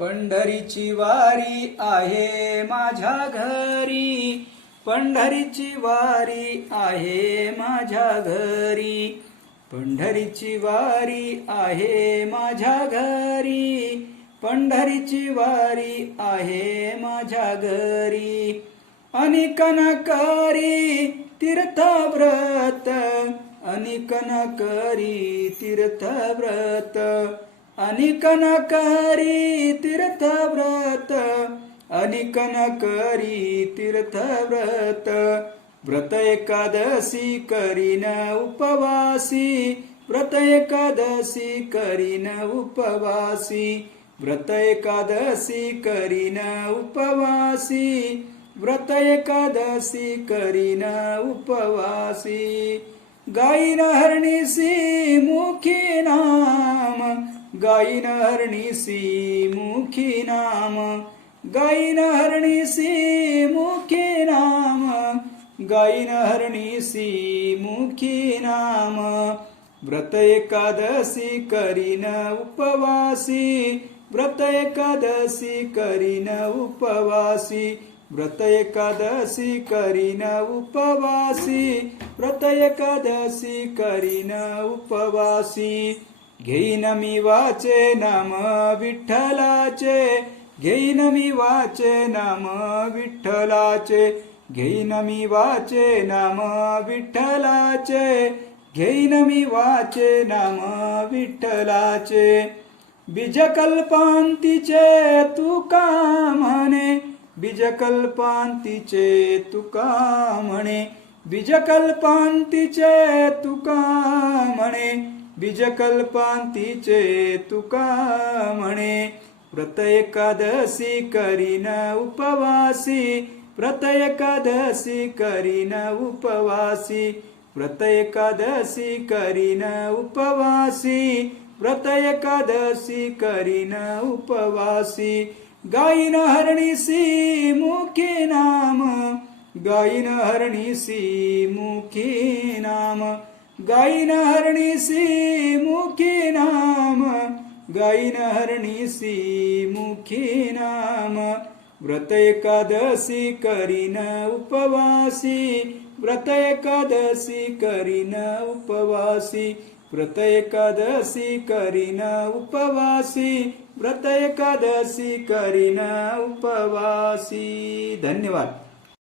पंढरीची वारी आहे माझ्या घरी, पंढरीची वारी आहे माझ्या घरी, पंढरीची वारी आहे माझ्या घरी, पंढरीची वारी आहे माझ्या घरी. अनिकन करी तीर्थव्रत, अनिकन करी तीर्थव्रत, अनिकन करी तीर्थव्रत, अनिकन करी तीर्थव्रत. व्रत एकादशी करीन उपवासी, व्रत एकादशी करीन उपवासी, व्रत एकादशी करीन उपवासी, व्रत एकादशी करीन उपवासी. गायीन हरणीसी मुखी नाम, गायीन हरणीसी मुखी नाम, गायीन हरणीसी मुखी नाम, गायीन हरणीसी मुखी नाम. व्रत एकादशी करीन उपवासी, व्रत एकादशी करीन उपवासी, व्रत एकादशी करीन उपवासी, व्रत एकादशी करीन उपवासी. घेईन मी वाचे नाम विठ्ठलाचे, घेईन मी वाचे नाम विठ्ठलाचे, घेईन मी वाचे नाम विठ्ठलाचे, घेईन मी वाचे नाम विठ्ठलाचे. बीजकल्पांतीचे तुका म्हणे, बीजकल्पांतीचे तुका म्हणे, बीजकल्पांतीचे तुका म्हणे, बीजकल्पांतीचे तुका म्हणे. व्रत एकादशी करीन उपवासी, व्रत एकादशी करीन उपवासी, व्रत एकादशी करीन उपवासी, व्रत एकादशी करीन उपवासी. गायीन हरणीसी मुखी नाम, गायीन हरणीसी मुखी नाम, गायीन हरणीसी मुखी नाम, गायीन हरणीसी मुखी नाम. व्रत एकादशी करीन उपवासी, व्रत एकादशी करीन उपवासी, व्रत एकादशी करीन उपवासी, व्रत एकादशी करीन उपवासी. धन्यवाद.